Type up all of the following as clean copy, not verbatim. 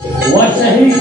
वशही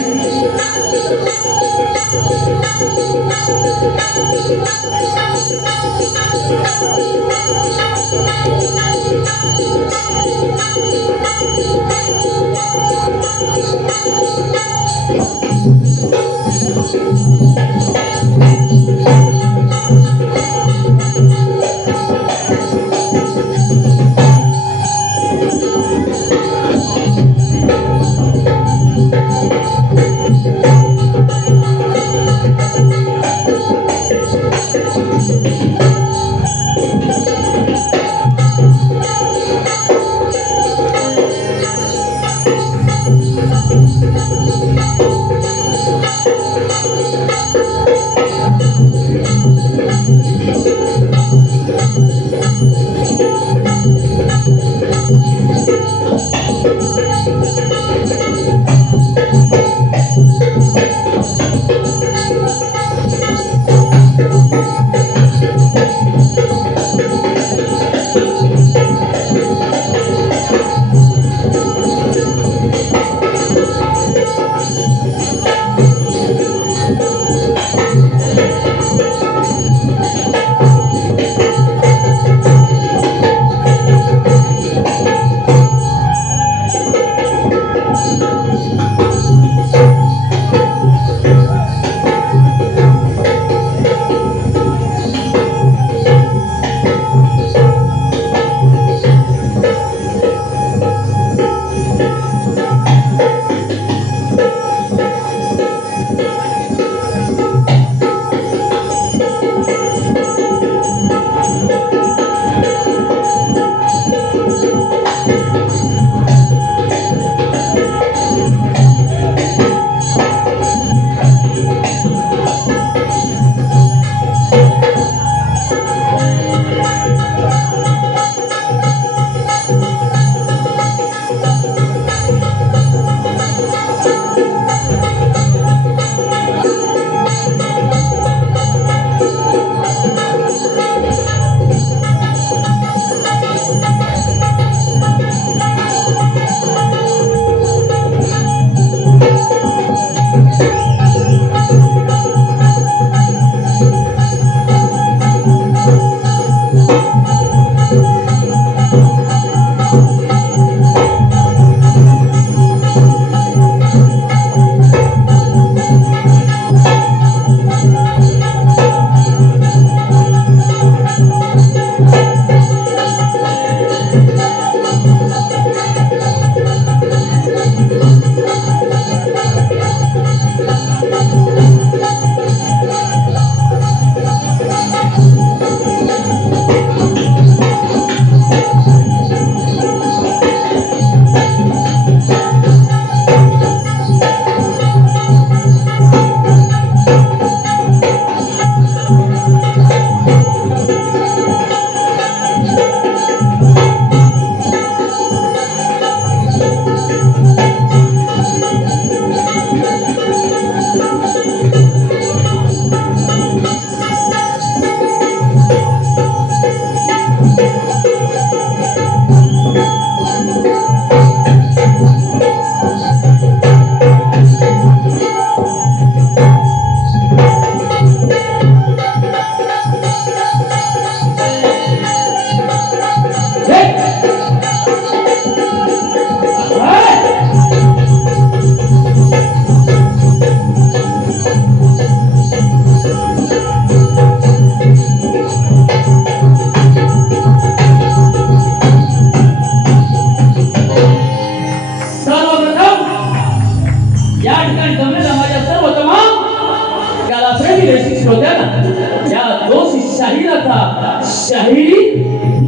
शाहिरी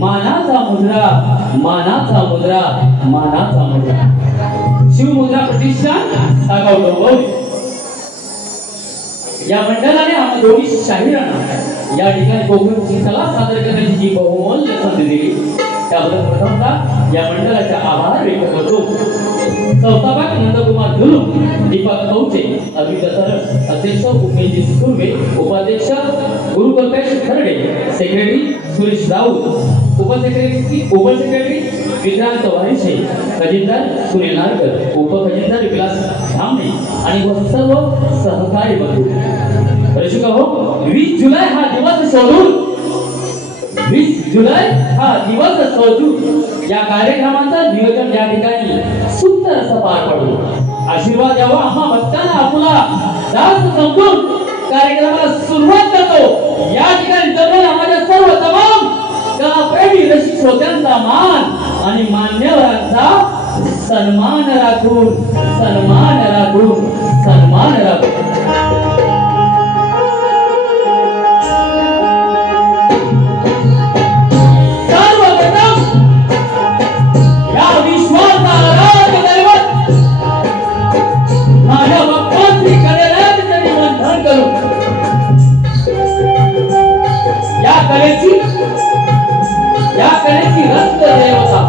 मानाचा मुद्रा मानाचा मुद्रा मानाचा मुद्रा शिवमुद्रा प्रतिष्ठान सागाव या मंडळाने आम्हा दोन्ही शाहिरांना या ठिकाणी कोकण चिंतला सादर करण्याची जी बहुमूल्य संधी दिली त्याबद्दल प्रथमतः या मंडळाचे आभार व्यक्त करतो। संस्थापक नंदकुमार धुलू, दीपक कौचे, अभित सरळ, अध्यक्ष उमेश सुर्वे, उपाध्यक्ष गुरुकल्पेश खरडे, सेक्रेटरी सुरेश राऊत, उपसेक्रेटरी विक्रांत वारिशे, खजिनदार सुनील नारकर, उपखजिनदार विलास धामणे आणि व सर्व सहकारी बंधू. रसिक हो, 20 जुलै हा दिवस शोधून 20 जुलै हा दिवस शोधून या कार्यक्रमाचं नियोजन या ठिकाणी सुंदर असं पार पडलो. आशीर्वाद द्यावा आम्हा भक्तांना आपला दास समजून कार्यक्रमाला सुरुवात करतो. या ठिकाणी जमलेल्या माझ्या सर्व तमाम कलाप्रेमी रसिक श्रोत्यांचा मान आणि मान्यवरांचा सन्मान राखून सन्मान राखून सन्मान राखून या कलेची रंग देवता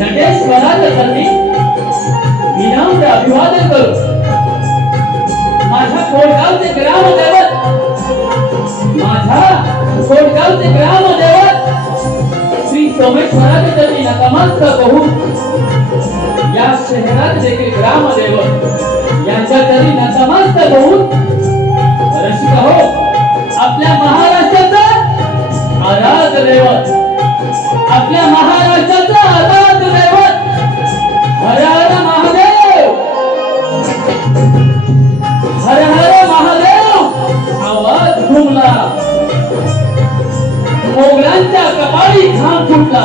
नटेश्वराच्या चरणी विनम्र अभिवादन करू. माझ्या कोडगावचे ग्रामदैवत श्री सोमेश्वराच्या चरणी नतमस्तक होऊन या शहरात देखील ग्रामदैवत यांच्या चरणी नतमस्तक होऊन रसिक हो, आपल्या महाराष्ट्राचा आराध्य दैवत, आपल्या महाराष्ट्राचा आराध्य दैवत हर हर महादेव, हर हर महादेव आवाज घुमला. मोगलांच्या कपाळी घाम फुटला.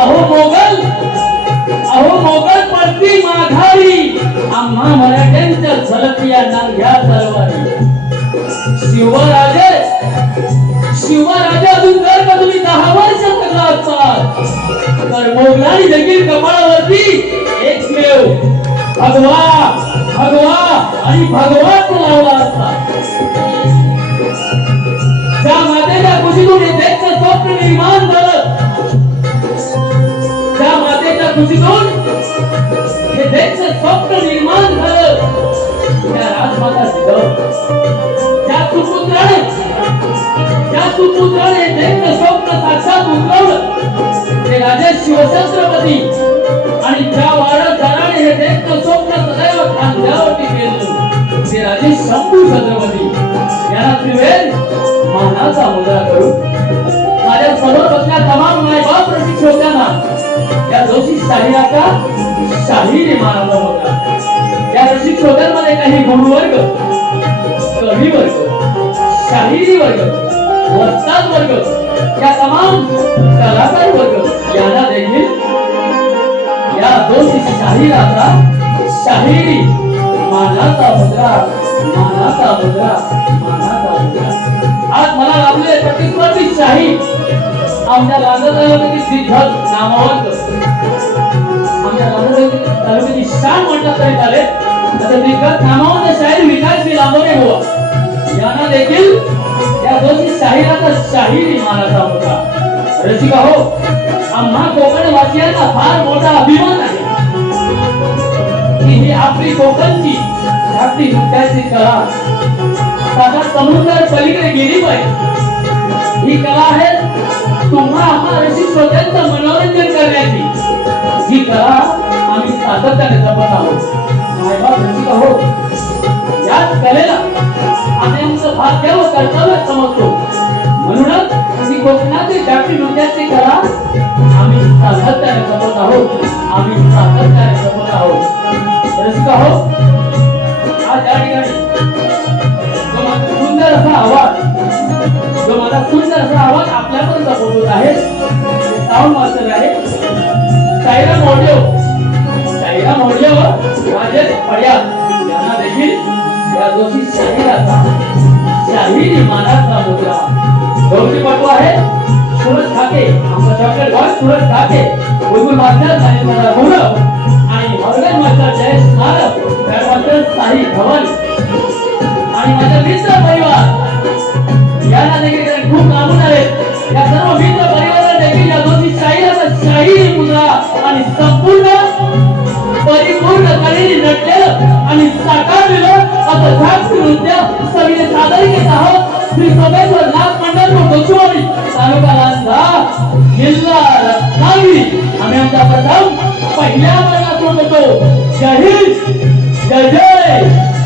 अहो मोगल पडती माघारी, आम्हा मराठ्यांच्या झलकल्या नांग्या तलवारी. शिवराजे अजून जर का तुम्ही 10 वर्ष जगला असतात तर मोगलांनी देखील कपाळावरती एकमेव भगवा भगवा आणि भगवाच लावला असता. ज्या मातेच्या कुशीतून हे देशचं स्वप्न निर्माण झालं, ज्या मातेच्या कुशीतून हे देशचं स्वप्न निर्माण झालं, त्या राजमाता जिजाऊ, त्या सुपुत्राने देशचं स्वप्न साक्षात उतरवलं ते राजे शिवछत्रपती, आणि ज्या वारसदाराने हे देशचं स्वप्न सदैव खांद्यावरती पेललं ते राजे शंभू छत्रपती यांना त्रिवेद मानाचा मुद्रा करून माझ्या समोर बसल्या तमाम मायबाप रसिक श्रोत्यांना या जोशी शाहिराचा शाहिरी मानाचा मुद्रा. या रसिक श्रोत्यांमध्ये काही गुरुवर्ग, कवी वर्ग, शाहिरी वर्ग, वस्ताद वर्ग, या तमाम कलाकार वर्ग यांना देखील या जोशी शाहिराचा शाहिरी मानाचा मुद्रा मानाचा मुद्रा मानाचा मुद्रा. आज मला लाभले प्रतिस्पर्धी शाही आमच्या लांजा तालुक्यातील दिग्गज नामवंत, आमच्या लांजा तालुक्याची शान म्हटलं तरी चालेल असे दिग्गज नामवंत शाहीर विकासजी लांबोरे बुवा यांना देखील या जोशी शाहिराचा शाहिरी मानाचा मुद्रा. रसिका हो, आम्हा कोकणवासियांना फार मोठा अभिमान आहे की ही आपली कोकणची धाकटी नृत्याची कला साधा समुद्र पलीकडे गेली पाहिजे. ही कला आहे तुम्हा आम्हा रसिक श्रोत्यांचं मनोरंजन करण्याची. ही कला आम्ही सातत्याने जपत आहोत. मायबाप रसिका हो, याच कलेला आम्ही आमचं भाग्य व कर्तव्य समजतो. म्हणूनच ही कोकणाची धाकटी नृत्याची कला आम्ही सातत्याने जपत आहोत. आम्ही सातत्याने जपत आहोत. रसिका हो, आज या ठिकाणी जो माझा सुंदर असा आवाज आपल्यापर्यंत पोहोचत आहे ते साऊंड मास्टर आहे साईराम ऑडिओ राजेश पड्याल यांना देखील या जोशी शाहिराचा शाहिरी मानाचा मुद्रा. गौरीपटू आहे सूरज ठाके, आमचा चॉकलेट बॉय सूरज ठाके, बुलबुल मास्टर साहिल गौरव आणि organ master Jayesh Narad, band master Sahil Dhawan आणि माझा मित्र परिवार यांना देखील खूप लांबून आले. या सर्व मित्र परिवाराला देखील या जोशी शाहिराचा शाहिरी मुद्रा आणि संपूर्ण परिपूर्ण कलेने नटलेलं आणि साकारलेलं असं धाकटी नृत्य सगळे सादर केलं आहोत. श्री सोमेश्वर नाथ मंडळ जोशीवाडी तालुका लांजा जिल्हा रत्नागिरी आम्ही आमचा प्रथम पहिल्या वर्गातून होतो. जय हिंद, जय जय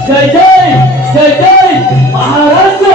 जय जय जय जय महाराष्ट्र.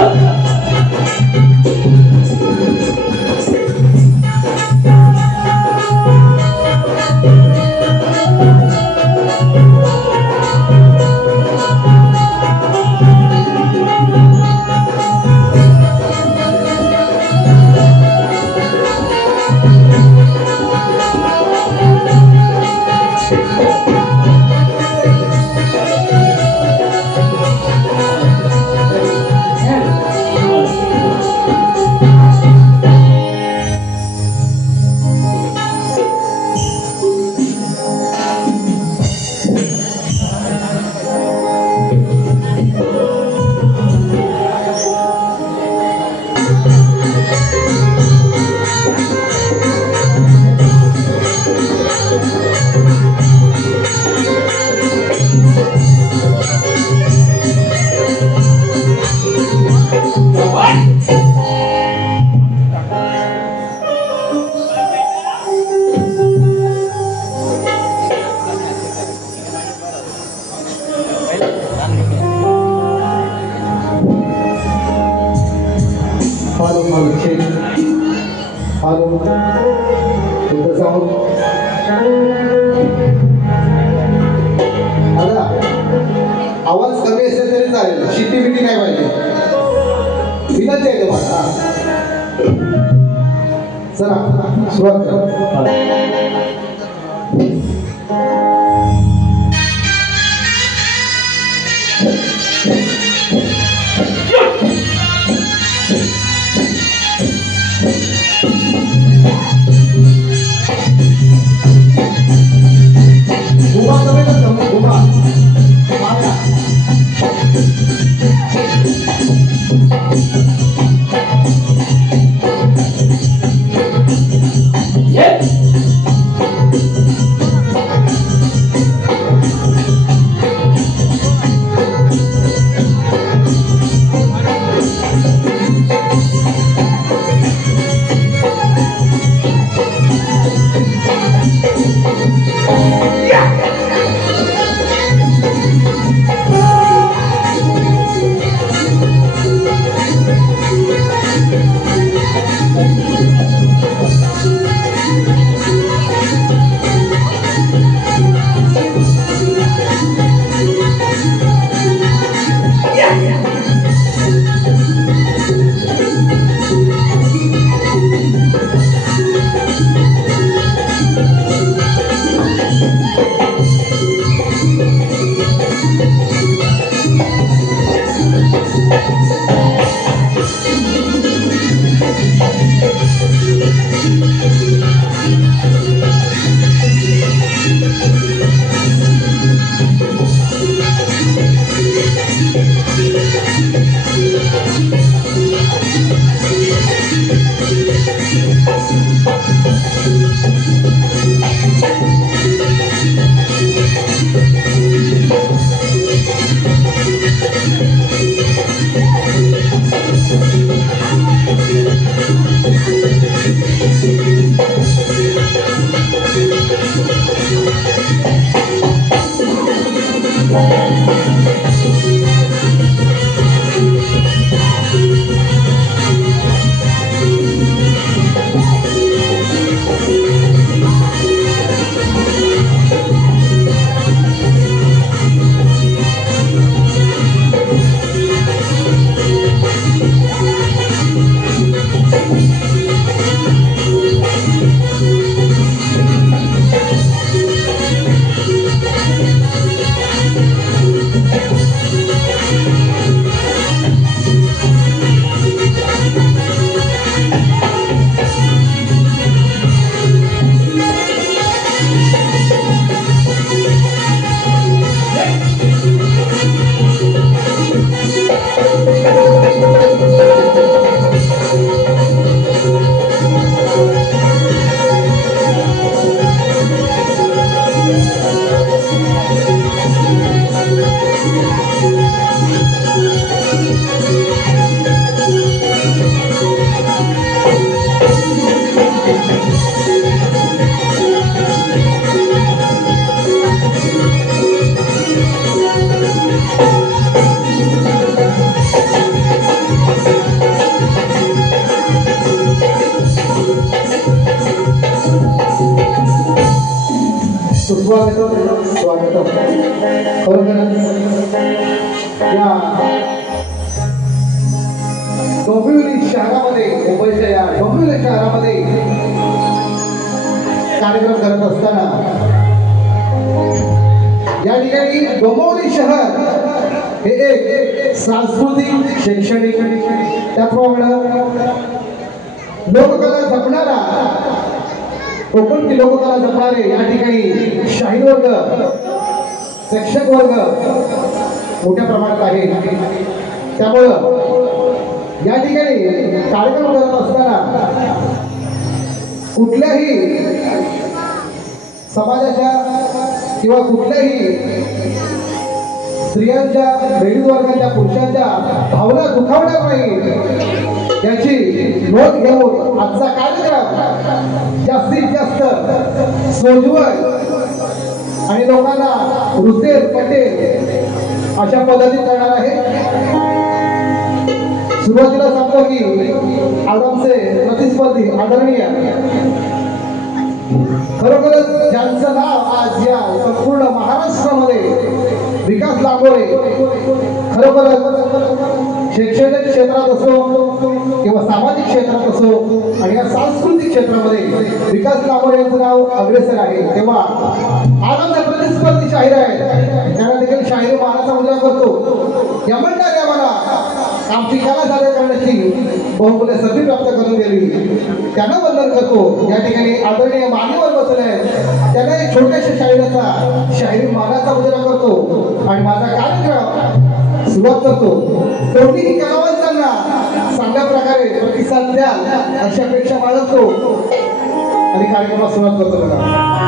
आवाज कमी असेल तरी चालेल, शिट्टी बिट्टी नाही पाहिजे. विनंती आहे तुम्हाला. चला सुरुवात करा. स्वागत. खरोखरच या डोंबिवली शहरामध्ये, मुंबईच्या या डोंबिवली शहरामध्ये कार्यक्रम करत असताना या ठिकाणी डोंबिवली शहर हे एक सांस्कृतिक, शैक्षणिक, त्याचप्रमाणे लोककला जपणारा, कोकणची लोककला जपणारे या ठिकाणी शाहीर वर्ग, प्रेक्षक वर्ग मोठ्या प्रमाणात आहे. त्यामुळं या ठिकाणी कार्यक्रम करत असताना कुठल्याही समाजाच्या किंवा कुठल्याही स्त्रियांच्या, बहिण वर्गाच्या, पुरुषांच्या भावना दुखावणार नाही याची नोंद घेऊन आजचा कार्यक्रम जास्तीत जास्त सोज्वळ आणि लोकांना रुचेल, पटेल अशा पद्धतीने करणार आहे. सुरुवातीला सांगतो की आमचे प्रतिस्पर्धी आदरणीय, खरोखरच ज्यांचं नाव आज या संपूर्ण महाराष्ट्रामध्ये विकास लांबोरे, खरोखरच शैक्षणिक क्षेत्रात असो किंवा सामाजिक क्षेत्रात असो आणि या सांस्कृतिक क्षेत्रामध्ये विकास लांबोरे यांचं नाव अग्रेसर आहे. तेव्हा आज आमचे प्रतिस्पर्धी शाहीर आहेत, त्यांना देखील शाहिरी मानाचा मुजरा करतो. या म्हणणारे आम्हाला आमची कला सादर करण्याची बहुमूल्य संधी प्राप्त करून गेली, त्यांना वंदन करतो. या ठिकाणी आदरणीय मान्यवर बसले आहेत, त्यांना एक छोट्याशा शाहिराचा, शाहिरी मानाचा मुजरा करतो आणि माझा कार्यक्रम सुरुवात करतो. कोणतीही कलावंतांना चांगल्या प्रकारे प्रतिसाद द्याल अशी अपेक्षा बाळगतो आणि कार्यक्रमाला सुरुवात करतो. बघा,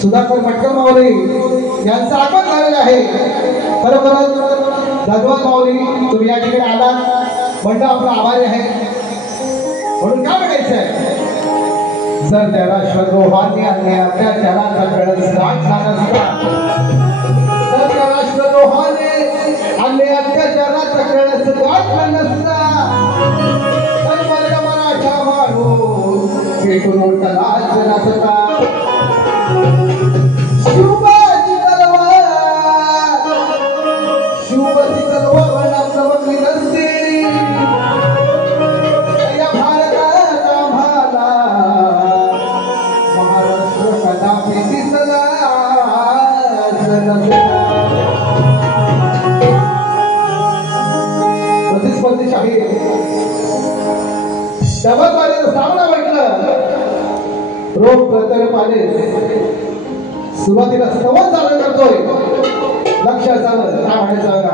सुधाकर मटकर माऊली यांचं आगमन झालेलं आहे. खरोखरच धन्यवाद माऊली, तुम्ही या ठिकाणी आला म्हणणं आपलं आभारी आहे. म्हणून काय म्हणायचं आहे, जर त्याला श्रद्रोहाने आणि अत्याचाराचा कळस गाठला नसता, जर त्याला श्रद्रोहाने आणि अत्याचाराचा कळस गाठला नसता, तर वर्ग मराठा माणूस फेकून उठलाच नसता. शिवबाची तलवार नमवली नसती, या भारतात आम्हाला महाराष्ट्र कदापि दिसलाच नसता. प्रतिस्पर्धीशाही दबावाने सामना म्हटलं, रोग प्रताप आले. सुरुवातीला संवाद चालू करतोय, लक्षात आलं काय म्हणायचं का?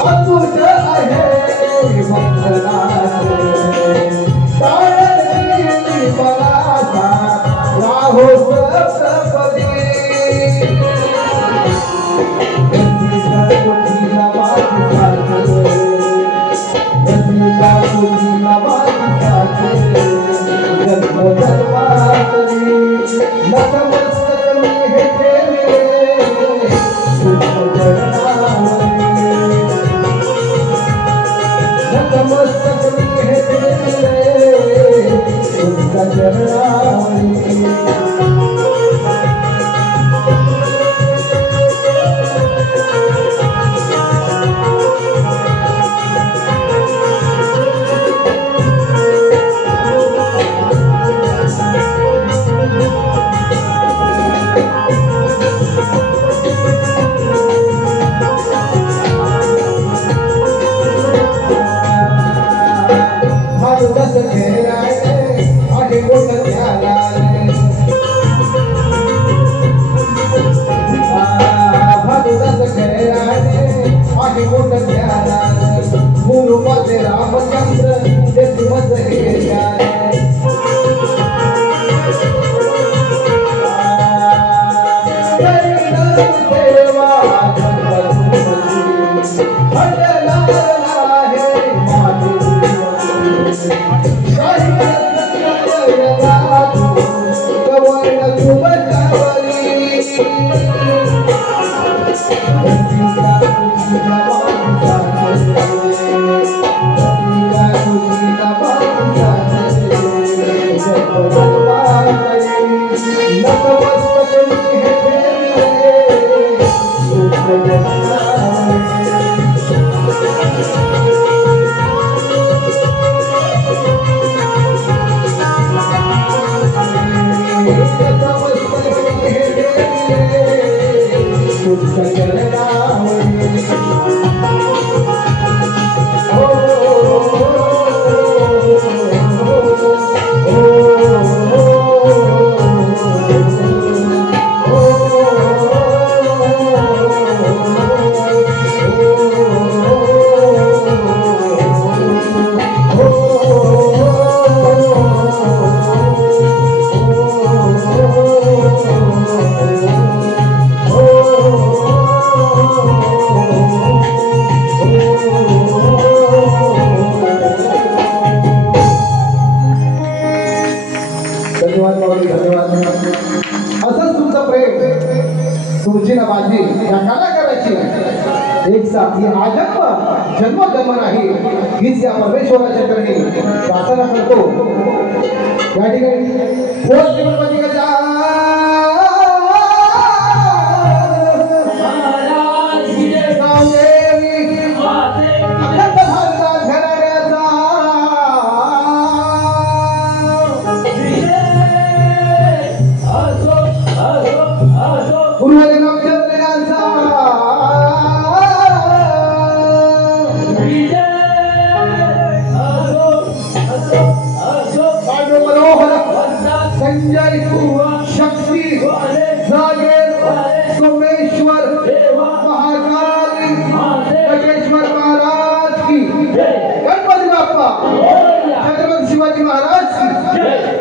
अद्भुत आहे मंगलाचे ताळणी पलासा राहो सप्तपदी तुमची ना माझी या कलाकाराची एक साथ ही आजन्म जन्म नाही हीच या परमेश्वराच्या चरणी प्रार्थना करतो या ठिकाणी पोस्ट गणपती संजय शक्ति जागेर सोमेश्वर महाकाली बटेश्वर महाराज की गणपति बाप्पा छत्रपति शिवाजी महाराज की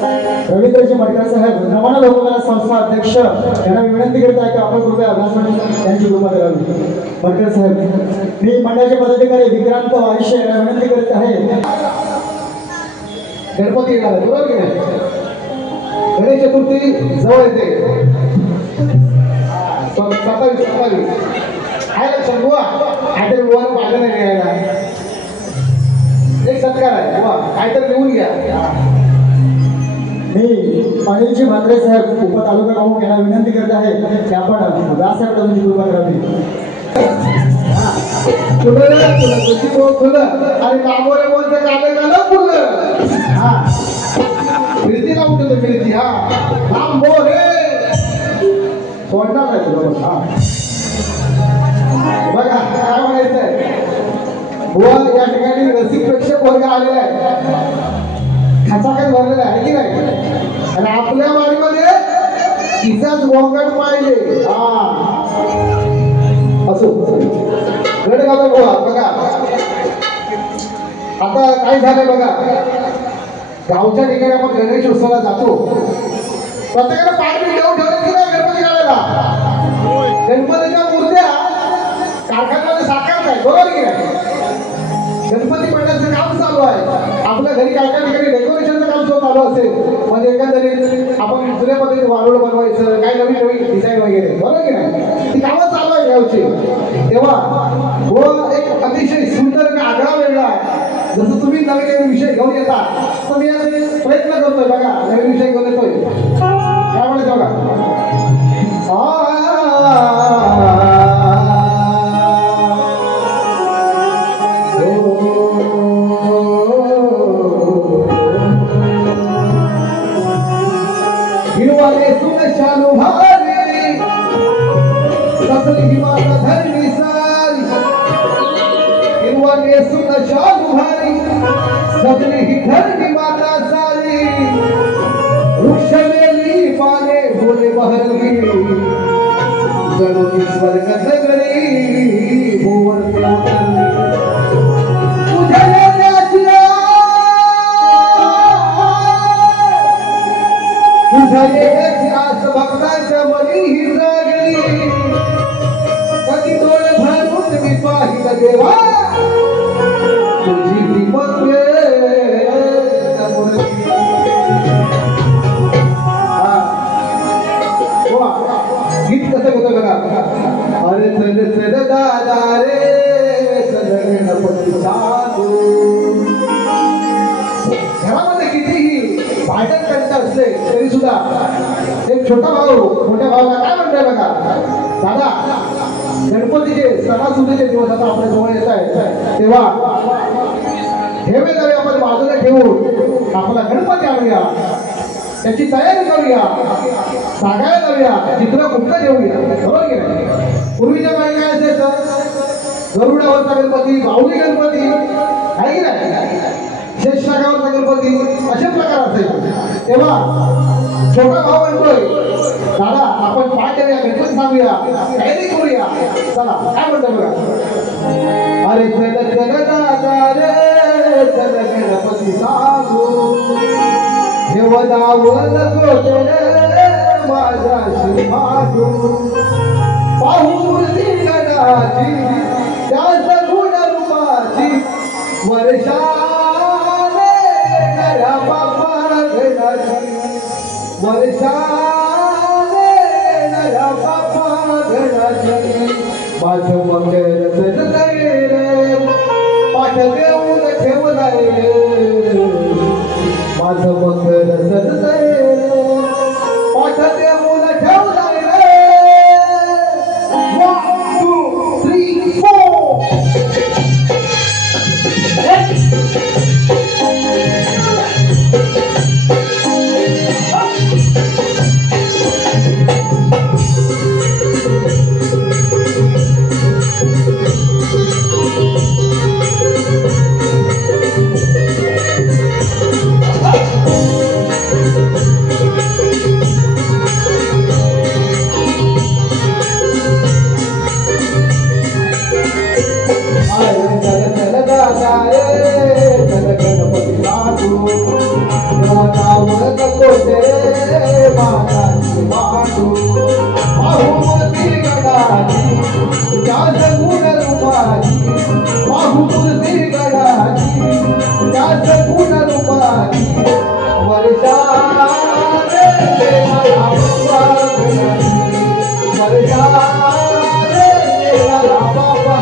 रवींद्रजी मडकर साहेब रमणा लोककला संस्था अध्यक्ष यांना मी विनंती करत आहे की आपण कृपया अभ्यासमंडळ यांची कृपा करावी. मडकर साहेब, मी मंडळाचे पदाधिकारी विक्रांत वारिशे यांना विनंती करत आहे. गणपती येणार आहे, बरोबर की नाही? गणेश चतुर्थी जवळ येते. 27 आहे लक्षात बुवा. काहीतरी बुवाला पाहिलं नाही यायला. एक सत्कार आहे बुवा, काहीतरी लिहून घ्या. मी अनिलजी म्हात्रे साहेब उपतालुका प्रमुख यांना विनंती करत आहे की आपण व्यासपीठावर तुमची कृपा करावी. फुलं आणि कामोरे बोलते काले कालं फुलं. हा मिरची लावून ठेवतो मिरची. हा लांबोरे सोडणार नाही तुला. हा बघा काय म्हणायचंय बुवा, या ठिकाणी रसिक प्रेक्षक वर्ग आलेला आहे. खचाखच भरलेला आहे की नाही? आणि आपल्या वारीमध्ये तिचाच गोंगट पाहिजे. हा असो गड गाव बुवा. बघा आता काय झालंय बघा, गावच्या ठिकाणी आपण गणेश उत्सवाला जातो. प्रत्येकाने पाणी देऊन ठेवले की नाही गणपती काढायला? गणपतीच्या मूर्त्या कारखान्यामध्ये साकार नाही, बरोबर की नाही? गणपती बनण्याचं काम चालू आहे. आपल्या घरी काय काय ठिकाणी डेकोरेशनचं काम सुद्धा चालू असेल, म्हणजे एकंदरीत आपण जुन्या पद्धतीने वारुळ बनवायचं, काही नवीन नवीन डिझाईन वगैरे, बरोबर की नाही? ती कामं चालू आहे गावची. तेव्हा व एक अतिशय सुंदर आणि आगळा वेगळा, जसं तुम्ही नवीन नवीन विषय घेऊन येता तर मी आज प्रयत्न करतोय. बघा नवीन विषय घेऊन येतोय. काय म्हणायचं बघा, हिरवाने सुन शालू भारी कसली हिमाला धरणी सारी. हिरवाने सुन शालू भारी सजली ही धरणी माता सारी. वृक्षवेली पाने बोले बहरली जणू स्वर्ग सगळी भुवर तुझ्या येण्याची तुझ्या येण्याची आस भक्तांच्या मनी ही जागली. कधी डोळे भरून मी पाहिलं देवा तुझी ती मंगळ. गीत कसं होतं बघा, अरे चल चल दादा रे चल गणपती साधू. घरामध्ये कितीही भांडण कंट असले तरी सुद्धा एक छोटा भाऊ मोठ्या भावाला काय म्हणतोय बघा, दादा गणपतीचे सणासुदीचे दिवस आता आपल्या जवळ येत आहेत, तेव्हा ठेवे जावे आपण बाजूला ठेवून आपला गणपती आणूया, त्याची तयारी करूया, सांगायला जाऊया, चित्र गुप्त ठेवूया, बरोबर की नाही? पूर्वीच्या काळी काय असायचं, गरुडावरचा गणपती, बाहुली गणपती आहे की नाही, शेषनागावरचा गणपती, असे प्रकार असायचे. तेव्हा छोटा भाऊ म्हणतोय, दादा आपण पाठ देऊया, गणपती सांगूया, तयारी करूया, चला काय म्हणतो बघा. अरे चल चल दादा रे चल गणपती सांगू देवदावल कोटे माझा शिवाजू. पाहू मूर्ती गणाची त्या सगुण रूपाची वर्षाने नऱ्या बापा गणाची. वर्षाने नऱ्या बापा गणाची. माझं मकर सजलंय रे पाठ देऊन ठेवलाय रे. माझं मकर सजलंय पाठ देऊन ठेवलाय रे. 1 2 3 4 गणपती कोटे मानाची मांडू बाहुमूर्ती गणाची त्या सगुण रूपाची बाहुमूर्ती गणाची त्या सगुण रूपाची वर्षा रे देवा बाबा वर्षा रे देवा बाबा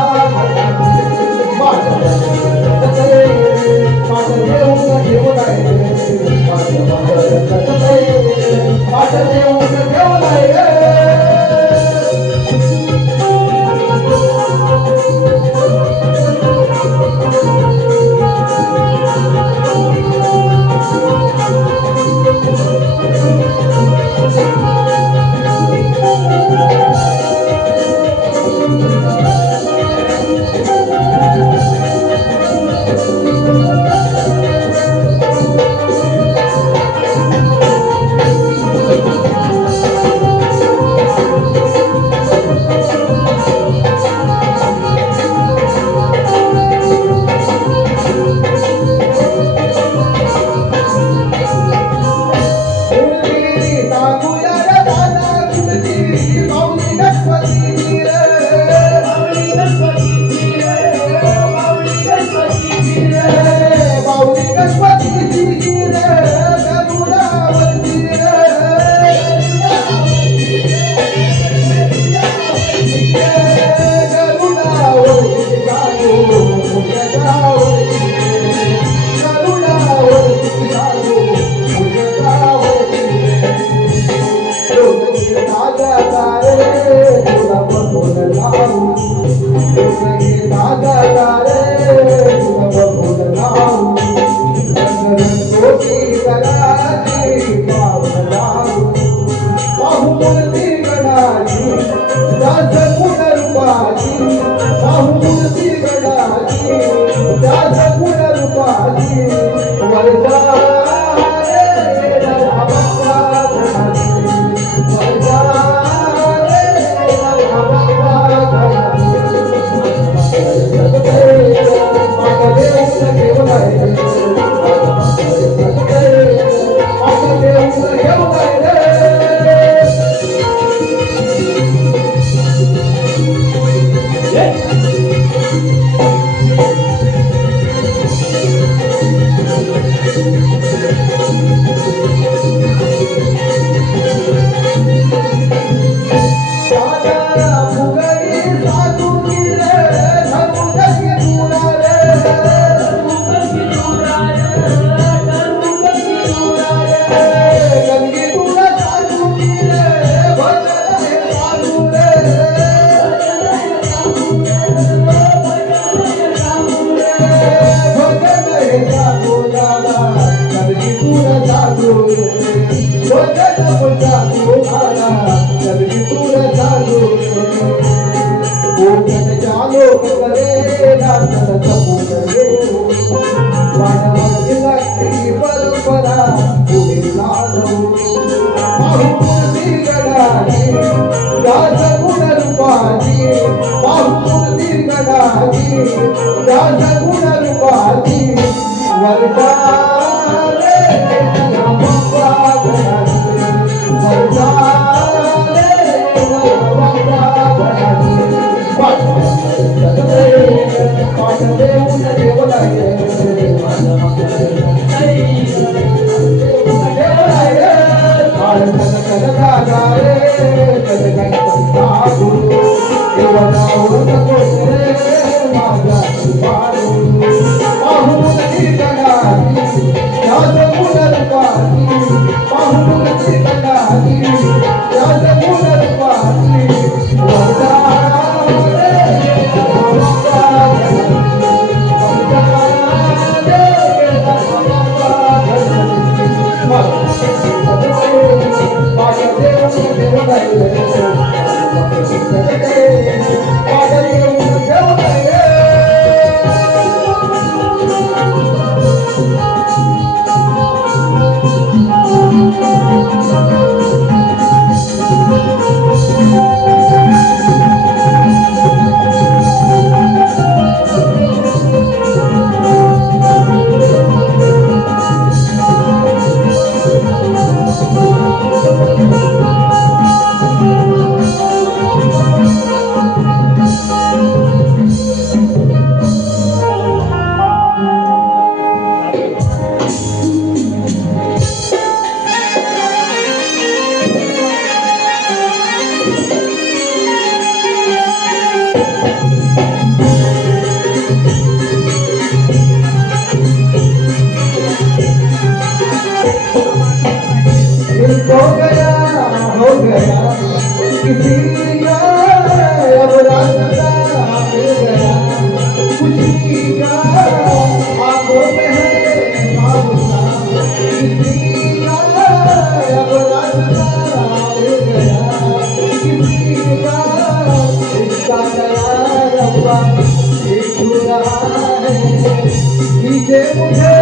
ये मुझे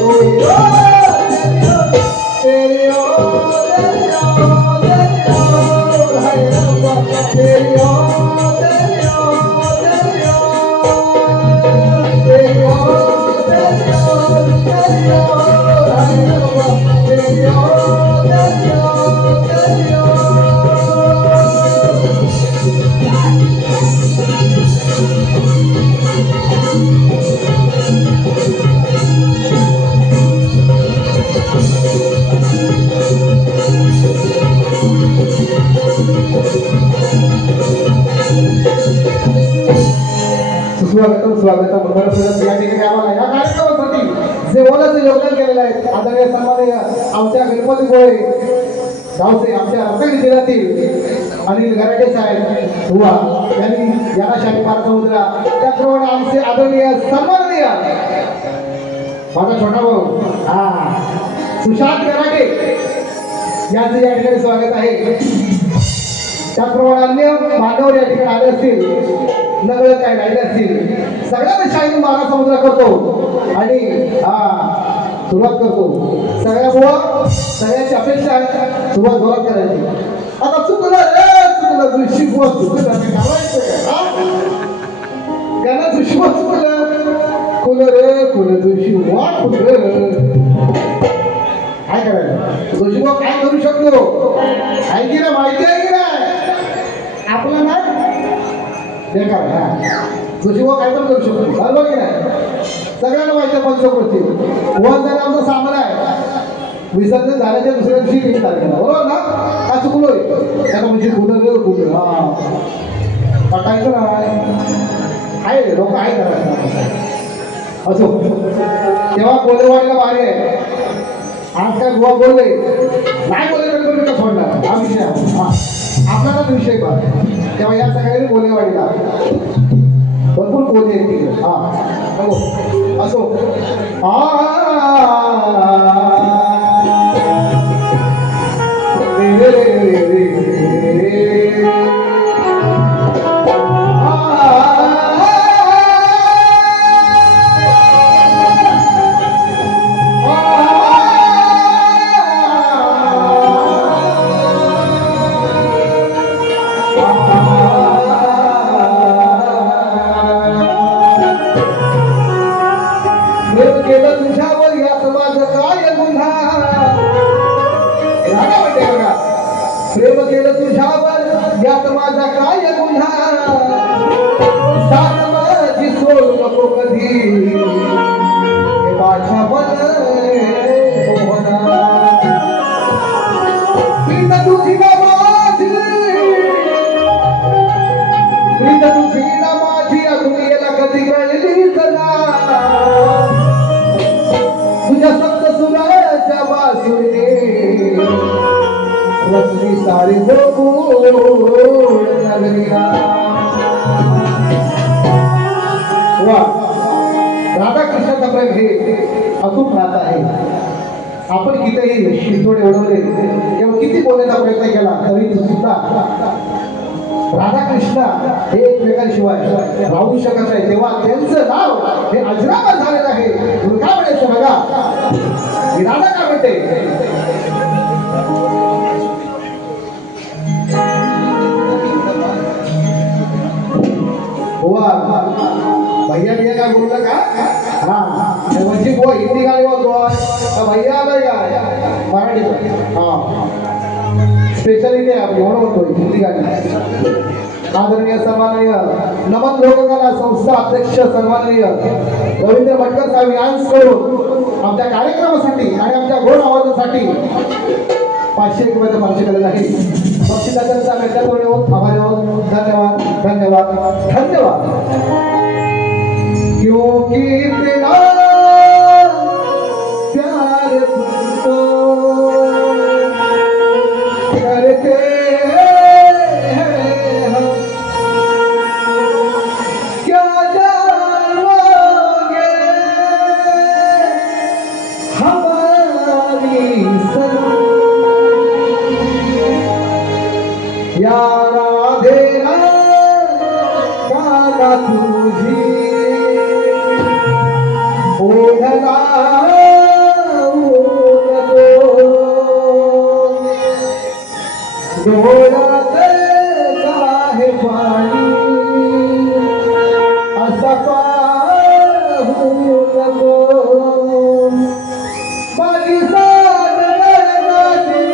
कोई तेरी स्वागतम परत या ठिकाणी आम्हाला या कार्यक्रमासाठी जे मोलाचं योगदान केलेलं आहे आदरणीय सन्माननीय आमच्या गणपती गोळे गावचे आमच्या रत्नागिरी जिल्ह्यातील अनिल गराटे साहेब हुआ यांनी ज्ञानाशाही पारसमुद्रा त्याचप्रमाणे आमचे आदरणीय सन्माननीय माझा छोटा भाऊ सुशांत गराटे यांचे या ठिकाणी स्वागत आहे। त्याचप्रमाणे अन्य मान्यवर या ठिकाणी आले असतील नगळ काय राहिले असतील सगळ्यांना शाही मारा समुद्र करतो आणि सुरुवात करतो सगळ्या बुवा सगळ्यांची अपेक्षा आहे सुरुवात जोरात करायची। आता चुकलं दुष्टी बुवा चुकलं गाणं दुष्टी बुवा चुकलं कुल दुष्टी बुवा कुठं काय करायचं दुष्टी बुवा काय करू शकतो आहे की ना माहिती आहे की नाही आपलं नाही बेकार दुष्टी काय पण करू शकतो बरोबर की नाही सगळ्यांना माहिती आहे पंचकृती वन जर आमचा सामना आहे विसर्जन झाल्याच्या दुसऱ्या दिवशी 1 तारखेला बरोबर ना का चुकलोय त्याला म्हणजे कुठं पटायचं आहे लोक आहे करायचं असो तेव्हा कोलेवाडीला बारी आहे आज काय गोवा बोलले नाही बोलले तरी पण सोडणार हा विषय आपल्याला विषय बघ तेव्हा या सगळ्यांनी कोलेवाडीला भरपूर कोले आहेत तिकडे असो प्रेम केलं तुझ्यावर यात माझा काय गुन्हा साथ माझी सोड नको कधी माझ्या प्रीत तुझी ना माझी अजून याला कधी कळली सदा तुझ्या सप्त सुराच्या बासुरी लक्ष्मी सारी राधा कृष्णाचा प्रेम हे अतूट नातं आहे। आपण कितीही शिंतोडे उडवले किंवा किती बोलण्याचा प्रयत्न केला तरी सुद्धा राधा कृष्ण हे एकमेकांशिवाय राहू शकत नाही तेव्हा त्यांचं नाव हे अजरामर झालेलं आहे। का म्हणायचं बघा ही राधा का म्हणते भैया भैया काय बोलला का म्हणजे वो हिंदी गाणी बोलतो भैया आलाय का मराठी स्पेशलिटी आहे आपली म्हणून बोलतो हिंदी गाणी। आदरणीय सन्माननीय नमन लोककला संस्था अध्यक्ष सन्माननीय रवींद्र भटकर साहेब यांच्याकडून आमच्या कार्यक्रमासाठी आणि आमच्या गोड आवाजासाठी 500 रुपयाचं पार्श्व केलेलं आहे। बक्षिसाचा आभारी आहोत। धन्यवाद धन्यवाद धन्यवाद। क्योंकि तेरा प्यार तुझको करते हैं हम क्या जानोगे हमारी सनम यारा देना काना तुझी डोळ्यात काहे पाणी असा पाहू नको माझी साथ रडगाती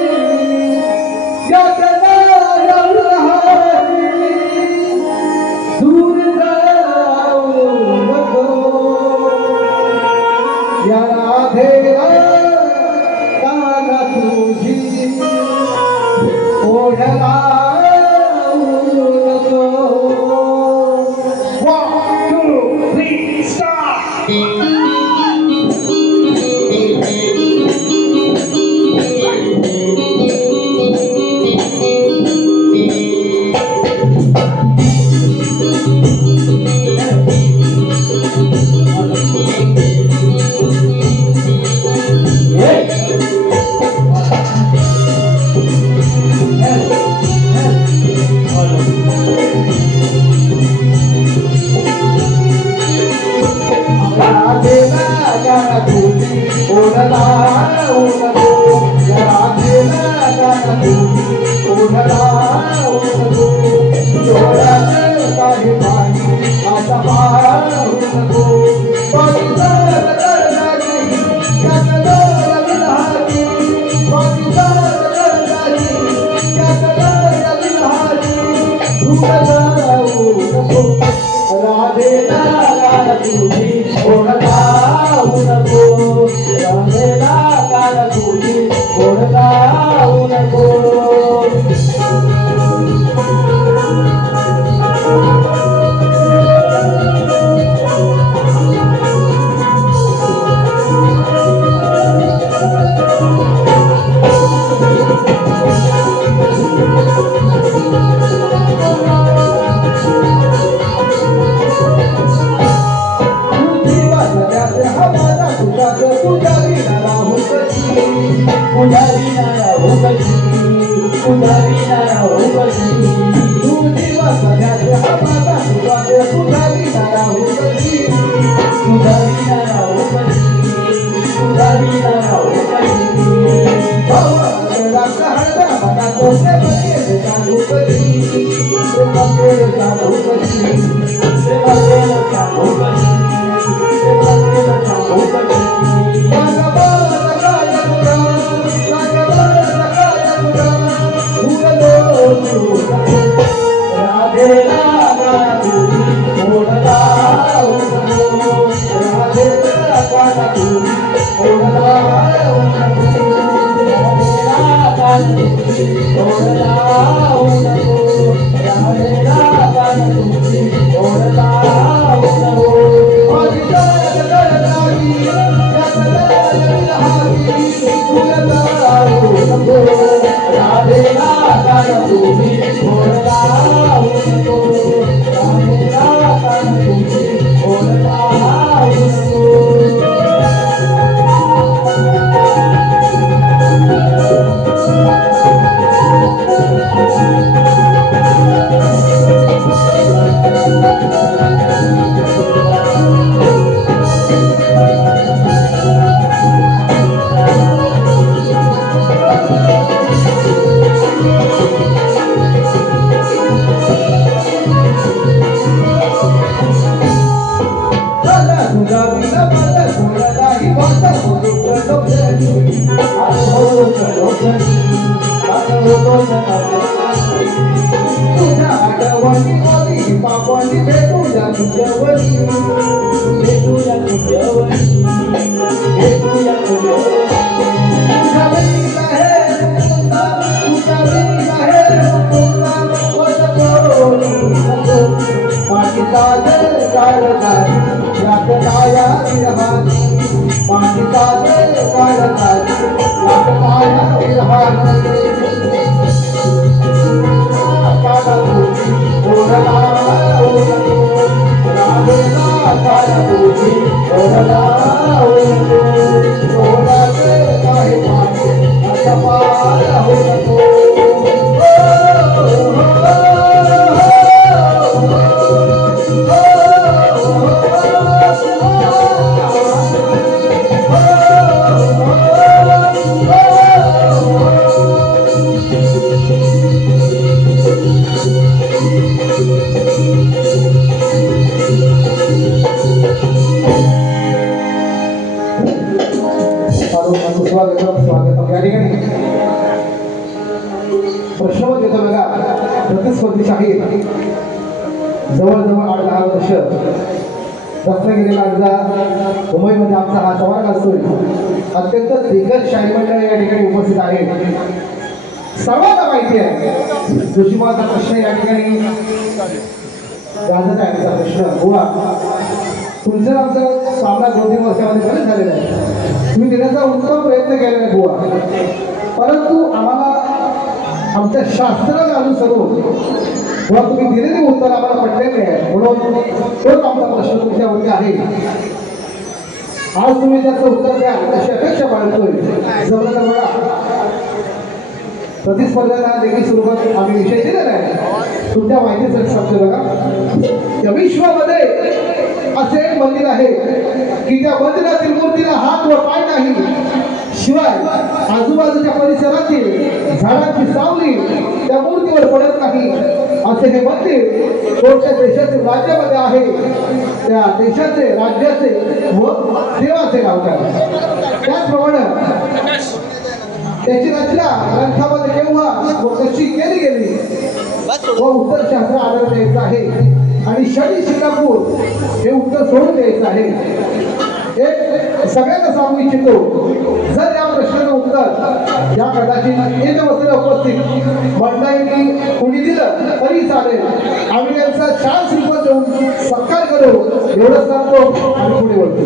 यात रहाती दूर जाऊ नको या राधेला काना तुझी ओढला नको 1 2 3 स्टार्ट Oh ठिकाणी प्रश्न देतो बघा. प्रतिस्पर्धी शाहीर जवळजवळ 8-10 वर्ष रत्नागिरीला मुंबईमध्ये आमचा हा संवाद असतोय. अत्यंत दिग्गज शाहीर मंडळ या ठिकाणी उपस्थित आहे. सर्वांना माहिती आहे जोशीबाचा प्रश्न या ठिकाणी गाजत आहे. आमचा प्रश्न बुवा तुमचं आमचा सामना 2-3 वर्षामध्ये बरेच झालेला आहे. तुम्ही देण्याचा उत्तम प्रयत्न केलेला आहे बुवा, परंतु आम्हाला आमच्या शास्त्राला अनुसरून बुवा तुम्ही दिलेले उत्तर आम्हाला पटलेले आहे. म्हणून तोच आमचा प्रश्न तुमच्यावरती आहे. आज तुम्ही त्याचं उत्तर द्या अशी अपेक्षा बाळगतोय. जमलं तर बघा प्रतिस्पर्ध्यांना देखील सुरुवात आम्ही विषय दिलेला आहे. तुमच्या माहितीसाठी सांगतो बघा. या विश्वामध्ये असे एक मंदिर आहे की त्या मंदिरातील मूर्तीला हात व पाय नाही, शिवाय आजूबाजूच्या परिसरातील झाडांची सावली त्या मूर्तीवर पडत नाही. असे हे मंदिर कोणत्या देशातील राज्यामध्ये आहे, त्या देशाचे राज्याचे व देवाचे नाव द्या. त्याचप्रमाणे त्याची रचना ग्रंथामध्ये केव्हा व कशी केली गेली व उत्तर शास्त्र आधार द्यायचं आहे आणि शनी शिंगापूर हे उत्तर सोडून द्यायचं आहे. एक सगळ्यांना सांगू इच्छितो, जर या प्रश्नाचं उत्तर या कदाचित येत बसलेल्या उपस्थित मंडळींनी कुणी दिलं तरी चालेल. आम्ही त्यांचा छान श्रीफळ देऊन सत्कार करू एवढंच सांगतो आणि पुढे वळतो.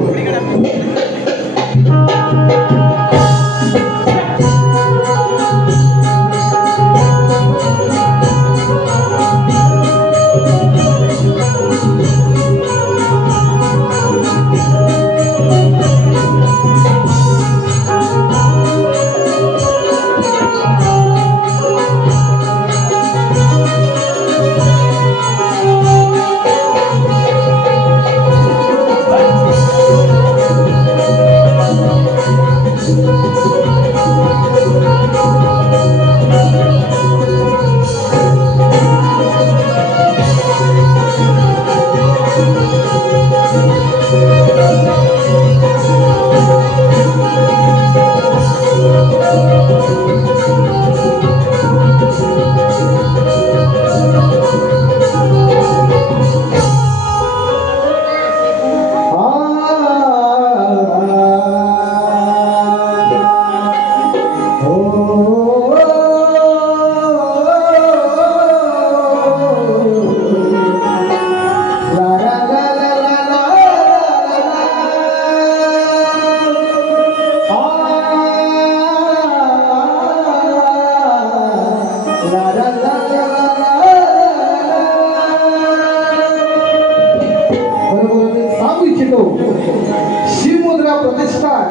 शिवमुद्रा प्रतिष्ठान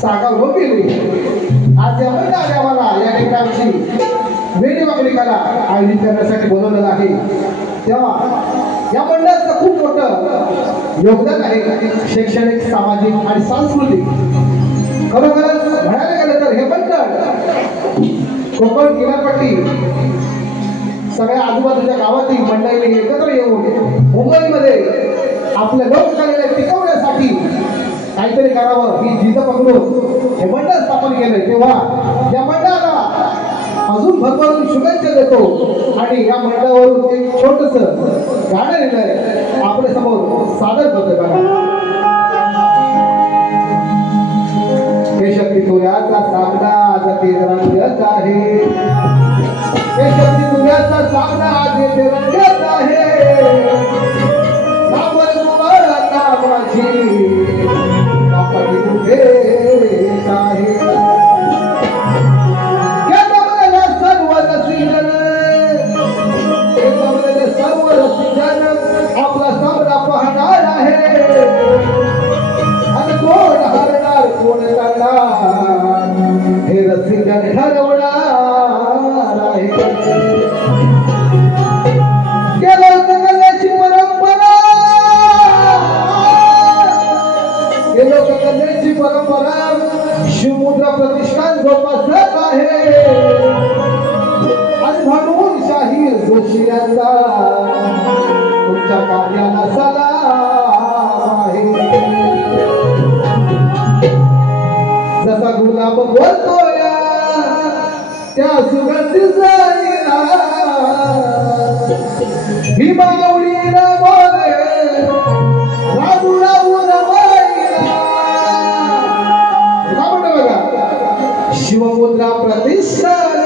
सागाव रोपिली आज आम्हाला या ठिकाणची वेणीवाकडी कला आयोजित करण्यासाठी बोलवलेलं आहे. तेव्हा या मंडळाचं खूप मोठं योगदान आहे शैक्षणिक, सामाजिक आणि सांस्कृतिक. खरोखरच म्हणायला गेलं तर हे मंडळ कोकण किनारपट्टी सगळ्या आजूबाजूच्या गावातील मंडळी एकत्र येऊन मुंबईमध्ये आपल्या लोककलेला टिकवण्यासाठी काहीतरी करावं ही जिद्द पकडून हे मंडळ स्थापन केलंय. तेव्हा या मंडळाला अजून भरभरून शुभेच्छा देतो आणि या मंडळावरून एक छोटस गाणं लिहिलंय आपल्या समोर सादर करतोय. बघा, हे शक्ती तुझ्याचा सामना आज ते रंगत आहे, हे शक्ती तुझ्याचा सामना आज ते रंगत आहे. आपला सामना पाहणार आहे आणि कोण हरणार कोण करणार हे रसिकन ठरवणार आहे. लोककलेची परंपरा शिवमुद्रा प्रतिष्ठान जोपासत आहे आणि म्हणून शाहीर जोशी यांचा तुमच्या कार्याला सलाम आहे. जसा गुलाब बोलतोय त्या सुगंधी जाईला ही माऊलीला बोले राबू राबू रमाईला का म्हणतो बघा शिवमुद्रा प्रतिष्ठान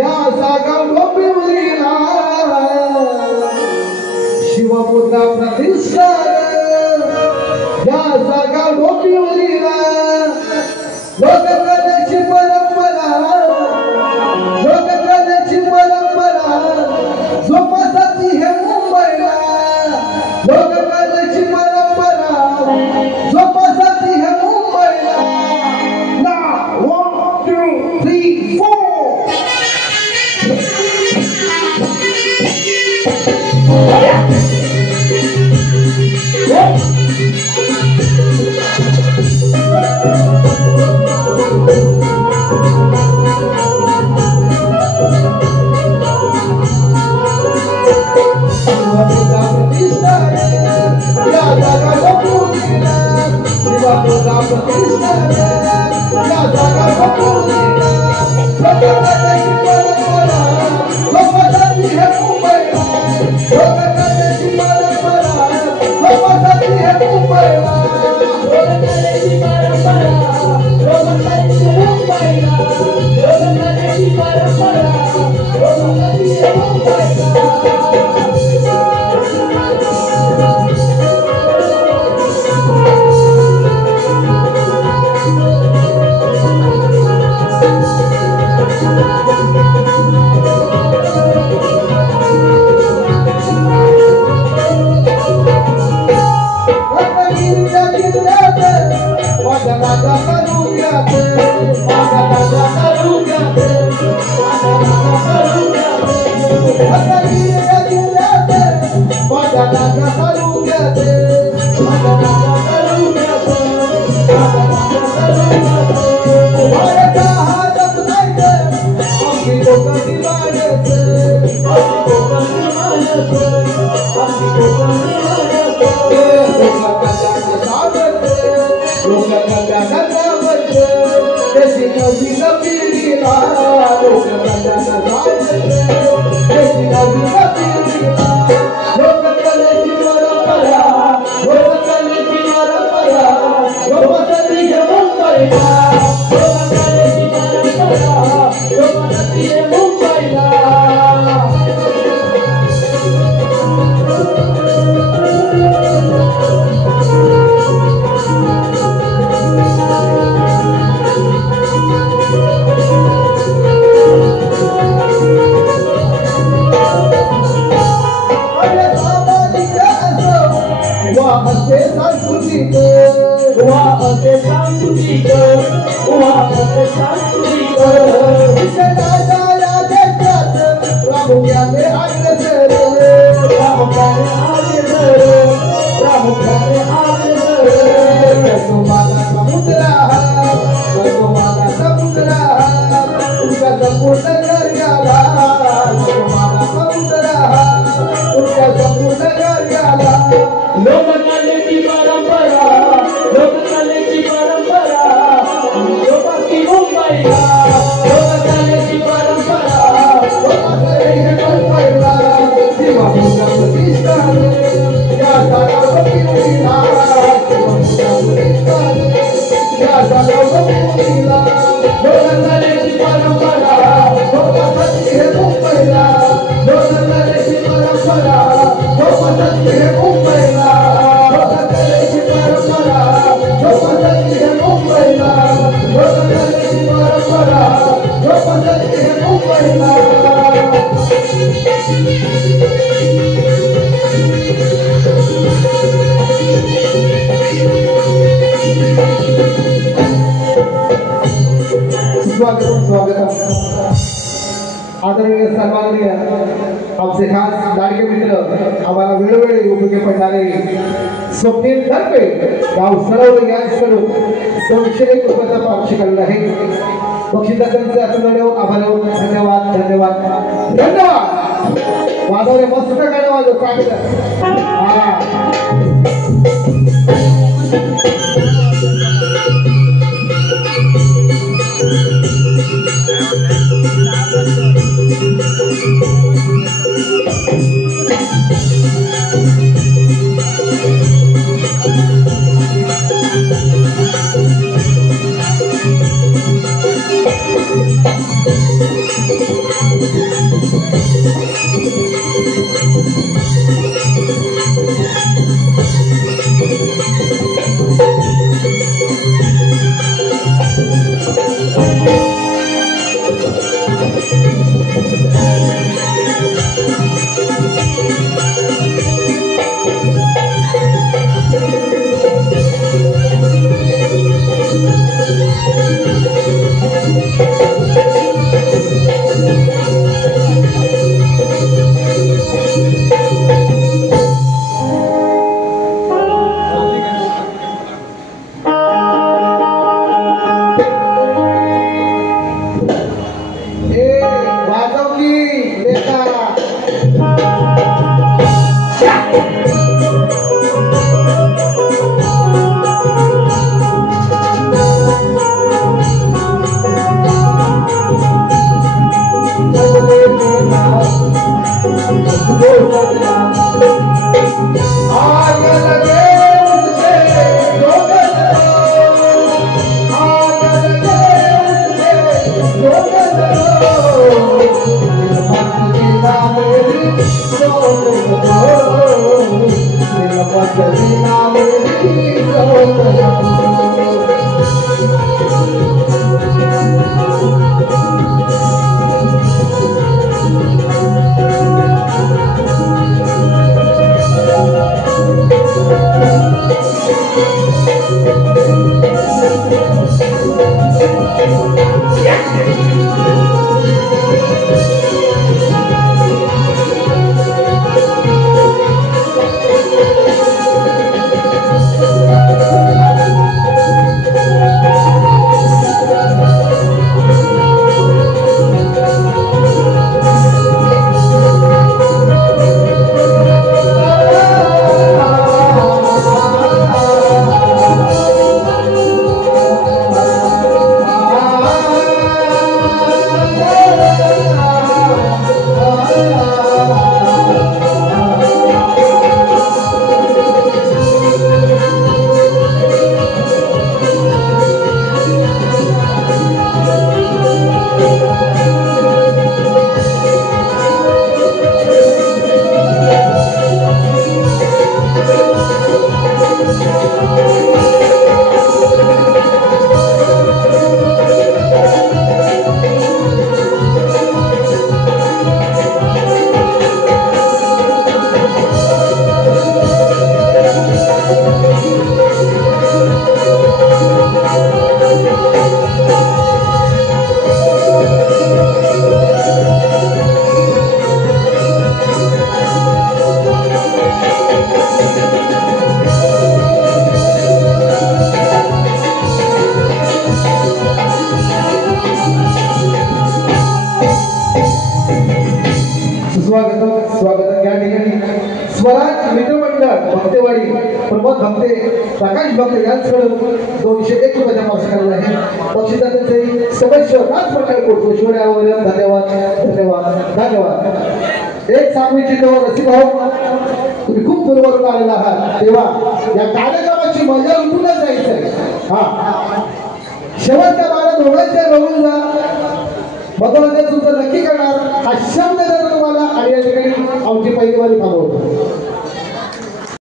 या जागा डोंबिवलीला शिवमुद्रा प्रतिष्ठान या जागा डोंबिवलीला लोककलेची परंपरा जोपासती हे मुंबईला लोककलेची परंपरा जोपासती हे मुंबईला Now 1 2 3 4 आदरणीय सन्माननीय आमचे खास लाडके मित्र आम्हाला वेळोवेळी उपयोगी पडणारे स्वप्नील तर्फे गाव सरवलं गॅस करून 201 रुपयाचा पाक्षिक आलेला आहे. बक्षिसाचे आभार धन्यवाद धन्यवाद धन्यवाद. वाजवले मस्त काय वाजव चांगलं आग लगे उसके जोगन आग लगे उसके जोगन मदीना मेरी मदीना मेरी स्वागत या ठिकाणी स्वराज मित्रमंडळ भक्तेवाडी प्रमोद भक्ते प्रकाश भक्ते यांच्याकडून 201 रुपयाचा पार्सल करणार आहे. बक्षिसाचे सदस्य राजमंडळ कोटकोश्वरावर धन्यवाद धन्यवाद धन्यवाद. एक सांगू इच्छितो रसिक भाऊ, तुम्ही खूप पूर्वरून आलेला आहात तेव्हा या कार्यक्रमाची मजा लुटूनच जायचंय. हा शेवटच्या बारा दोघांच्या रवून जा बदलते तुमचं नक्की करणार हा शब्द जर तुम्हाला आणि या ठिकाणी आमची पहिली वारी थांबवतो.